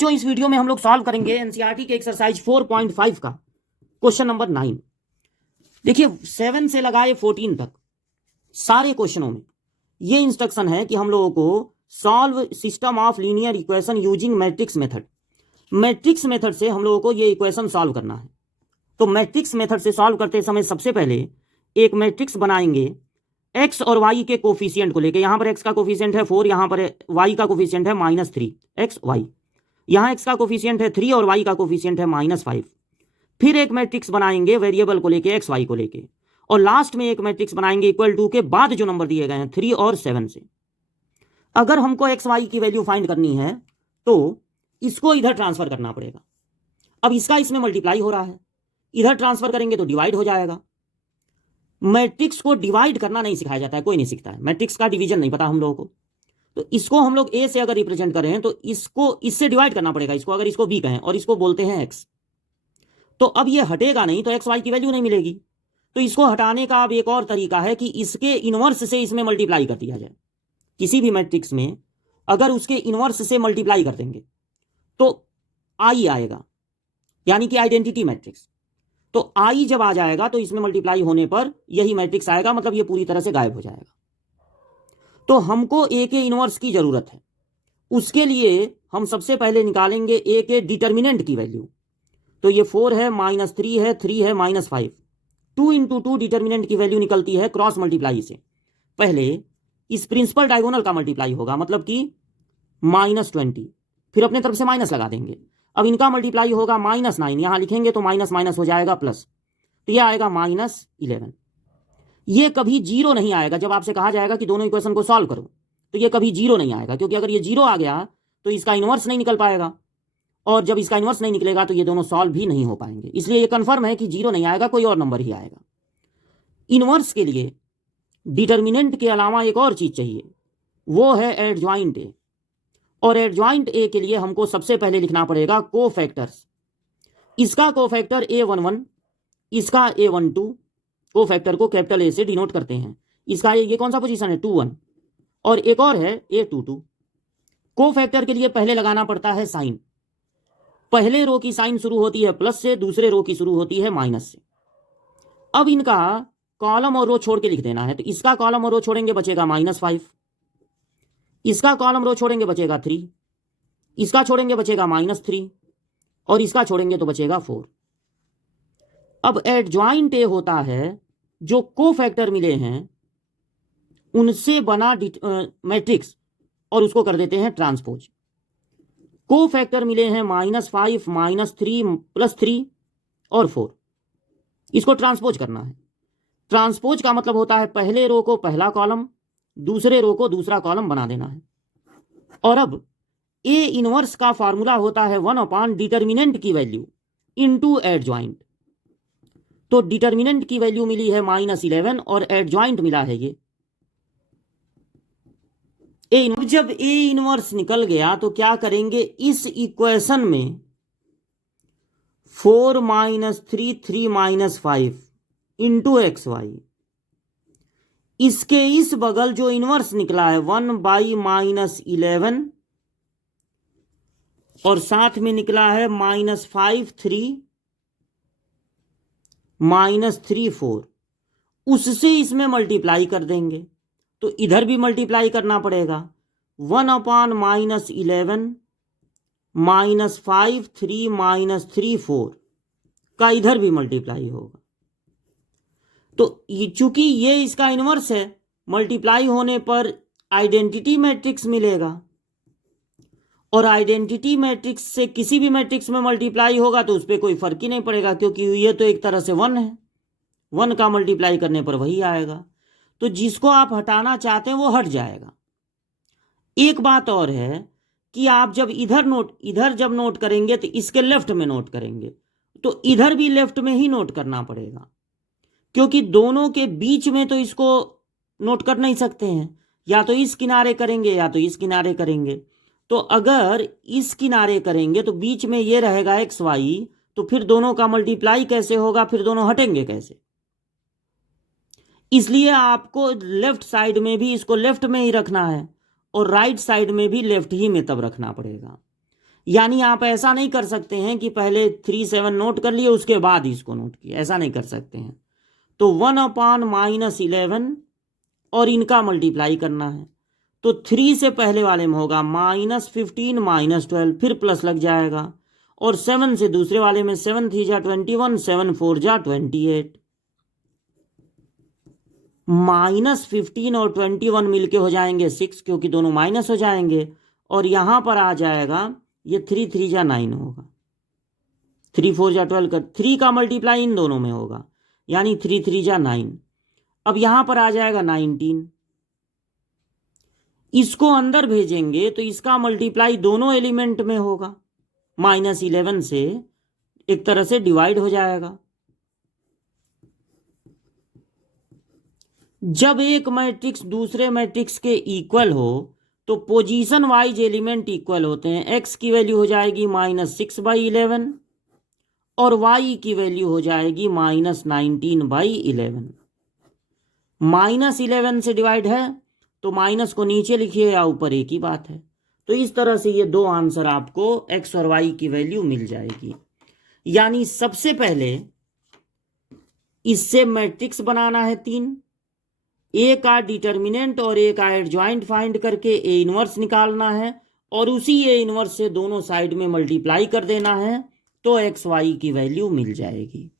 बच्चों इस वीडियो में हम लोग सॉल्व करेंगे एनसीईआरटी के एक्सरसाइज 4.5 का क्वेश्चन नंबर 9। देखिए 7 से लगाए 14 तक सारे क्वेश्चनों में ये इंस्ट्रक्शन है कि हम लोगों को solve system of linear equation using matrix method. Matrix method से हम लोगों को ये इक्वेशन सॉल्व करना है। तो मैट्रिक्स मेथड से सॉल्व करते समय सबसे पहले एक मैट्रिक्स बनाएंगे एक्स और वाई के कोफिशिएंट को लेके। यहां पर एक्स का कोफिशिएंट है 4, यहां पर वाई का कोफिशिएंट है -3 एक्स वाई। यहां एक्स का कोफिशिएंट है 3 और वाई का कोफिशिएंट है -5। फिर एक मैट्रिक्स बनाएंगे वेरिएबल को लेके एक्स वाई को लेके, और लास्ट में एक मैट्रिक्स बनाएंगे इक्वल टू के बाद जो नंबर दिए गए हैं 3 और 7 से। अगर हमको एक्स वाई की वैल्यू फाइंड करनी है तो इसको इधर ट्रांसफर करना पड़ेगा। अब इसका इसमें मल्टीप्लाई हो रहा है, इधर ट्रांसफर करेंगे तो डिवाइड हो जाएगा। मैट्रिक्स को डिवाइड करना नहीं सिखाया जाता है, कोई नहीं सीखता है। मैट्रिक्स का डिवीजन नहीं पता हम लोगों को। तो इसको हम लोग ए से अगर रिप्रेजेंट करें तो इसको इससे डिवाइड करना पड़ेगा इसको, अगर इसको बी कहें, और इसको बोलते हैं एक्स। तो अब ये हटेगा नहीं तो एक्स वाई की वैल्यू नहीं मिलेगी। तो इसको हटाने का अब एक और तरीका है कि इसके इनवर्स से इसमें मल्टीप्लाई कर दिया जाए। किसी भी मैट्रिक्स में अगर उसके इनवर्स से मल्टीप्लाई कर देंगे तो आई आएगा, यानी कि आइडेंटिटी मैट्रिक्स। तो आई जब आ जाएगा तो इसमें मल्टीप्लाई होने पर यही मैट्रिक्स आएगा, मतलब ये पूरी तरह से गायब हो जाएगा। तो हमको ए के इनवर्स की जरूरत है। उसके लिए हम सबसे पहले निकालेंगे ए के डिटर्मिनेंट की वैल्यू। तो ये 4 है, -3 है, 3 है, -5। 2 × 2 डिटर्मिनेंट की वैल्यू निकलती है क्रॉस मल्टीप्लाई से। पहले इस प्रिंसिपल डायगोनल का मल्टीप्लाई होगा, मतलब कि -20, फिर अपने तरफ से माइनस लगा देंगे। अब इनका मल्टीप्लाई होगा -9, यहां लिखेंगे तो माइनस माइनस हो जाएगा प्लस, तो यह आएगा -11। ये कभी जीरो नहीं आएगा। जब आपसे कहा जाएगा कि दोनों इक्वेशन को सॉल्व करो तो ये कभी जीरो नहीं आएगा, क्योंकि अगर ये जीरो आ गया तो इसका इनवर्स नहीं निकल पाएगा, और जब इसका इनवर्स नहीं निकलेगा तो ये दोनों सॉल्व भी नहीं हो पाएंगे। इसलिए ये कंफर्म है कि जीरो नहीं आएगा, कोई और नंबर ही आएगा। इनवर्स के लिए डिटर्मिनेंट के अलावा एक और चीज चाहिए, वो है एडजॉइंट ए। और एडजॉइंट ए के लिए हमको सबसे पहले लिखना पड़ेगा कोफैक्टर्स। इसका कोफैक्टर A11, इसका A12। कोफैक्टर को कैपिटल ए से डिनोट करते हैं। इसका ये कौन सा पोजीशन है 21, और एक और है A22। कोफैक्टर के लिए पहले लगाना पड़ता है साइन। पहले रो की साइन शुरू होती है प्लस से, दूसरे रो की शुरू होती है माइनस से। अब इनका कॉलम और रो छोड़ के लिख देना है। तो इसका कॉलम और रो छोड़ेंगे बचेगा -5, इसका कॉलम रो छोड़ेंगे बचेगा 3, इसका छोड़ेंगे बचेगा -3, और इसका छोड़ेंगे तो बचेगा 4। अब एडजॉइंट ए होता है जो कोफैक्टर मिले हैं उनसे बना मैट्रिक्स, और उसको कर देते हैं ट्रांसपोज। कोफैक्टर मिले हैं -5, -3, +3 और 4। इसको ट्रांसपोज करना है। ट्रांसपोज का मतलब होता है पहले रो को पहला कॉलम, दूसरे रो को दूसरा कॉलम बना देना है। और अब ए इनवर्स का फॉर्मूला होता है 1/, डिटर्मिनेंट की वैल्यू इनटू एडजॉइंट। तो डिटर्मिनेंट की वैल्यू मिली है -11 और एडजॉइंट मिला है ये ए। जब ए इनवर्स निकल गया तो क्या करेंगे, इस इक्वेशन में 4 -3 3 -5 इंटू एक्स वाई, इसके इस बगल जो इनवर्स निकला है 1/-11, और साथ में निकला है -5 3 -3 4, उससे इसमें मल्टीप्लाई कर देंगे। तो इधर भी मल्टीप्लाई करना पड़ेगा। 1/-11 -5 3 -3 4 का इधर भी मल्टीप्लाई होगा। तो चूंकि ये इसका इनवर्स है, मल्टीप्लाई होने पर आइडेंटिटी मैट्रिक्स मिलेगा, और आइडेंटिटी मैट्रिक्स से किसी भी मैट्रिक्स में मल्टीप्लाई होगा तो उस पर कोई फर्क ही नहीं पड़ेगा, क्योंकि ये तो एक तरह से 1 है। 1 का मल्टीप्लाई करने पर वही आएगा। तो जिसको आप हटाना चाहते हैं वो हट जाएगा। एक बात और है कि आप जब इधर जब नोट करेंगे तो इसके लेफ्ट में नोट करेंगे, तो इधर भी लेफ्ट में ही नोट करना पड़ेगा, क्योंकि दोनों के बीच में तो इसको नोट कर नहीं सकते हैं। या तो इस किनारे करेंगे या तो इस किनारे करेंगे। तो अगर इस किनारे करेंगे तो बीच में ये रहेगा एक्स वाई, तो फिर दोनों का मल्टीप्लाई कैसे होगा, फिर दोनों हटेंगे कैसे। इसलिए आपको लेफ्ट साइड में भी इसको लेफ्ट में ही रखना है, और राइट साइड में भी लेफ्ट ही में तब रखना पड़ेगा। यानी आप ऐसा नहीं कर सकते हैं कि पहले 3 7 नोट कर लिए उसके बाद इसको नोट किया, ऐसा नहीं कर सकते हैं। तो 1/-11 और इनका मल्टीप्लाई करना है, तो 3 से पहले वाले में होगा -15 -12, फिर प्लस लग जाएगा, और 7 से दूसरे वाले में 7 3 जा 21, 7 4 जा 28, -15 और 21 मिलके हो जाएंगे 6, क्योंकि दोनों माइनस हो जाएंगे, और यहां पर आ जाएगा ये 3 3 जा 9 होगा, 3 4 जा 12 कर 3 का मल्टीप्लाई इन दोनों में होगा, यानी 3 3 जा 9। अब यहां पर आ जाएगा 19, इसको अंदर भेजेंगे तो इसका मल्टीप्लाई दोनों एलिमेंट में होगा, -11 से एक तरह से डिवाइड हो जाएगा। जब एक मैट्रिक्स दूसरे मैट्रिक्स के इक्वल हो तो पोजीशन वाइज एलिमेंट इक्वल होते हैं। एक्स की वैल्यू हो जाएगी -6/11 और वाई की वैल्यू हो जाएगी -19/11। -11 से डिवाइड है तो माइनस को नीचे लिखिए या ऊपर, एक ही बात है। तो इस तरह से ये दो आंसर आपको एक्स और वाई की वैल्यू मिल जाएगी। यानी सबसे पहले इससे मैट्रिक्स बनाना है 3, ए का डिटर्मिनेंट और ए का एडजॉइंट फाइंड करके ए इनवर्स निकालना है, और उसी ए इनवर्स से दोनों साइड में मल्टीप्लाई कर देना है, तो एक्स वाई की वैल्यू मिल जाएगी।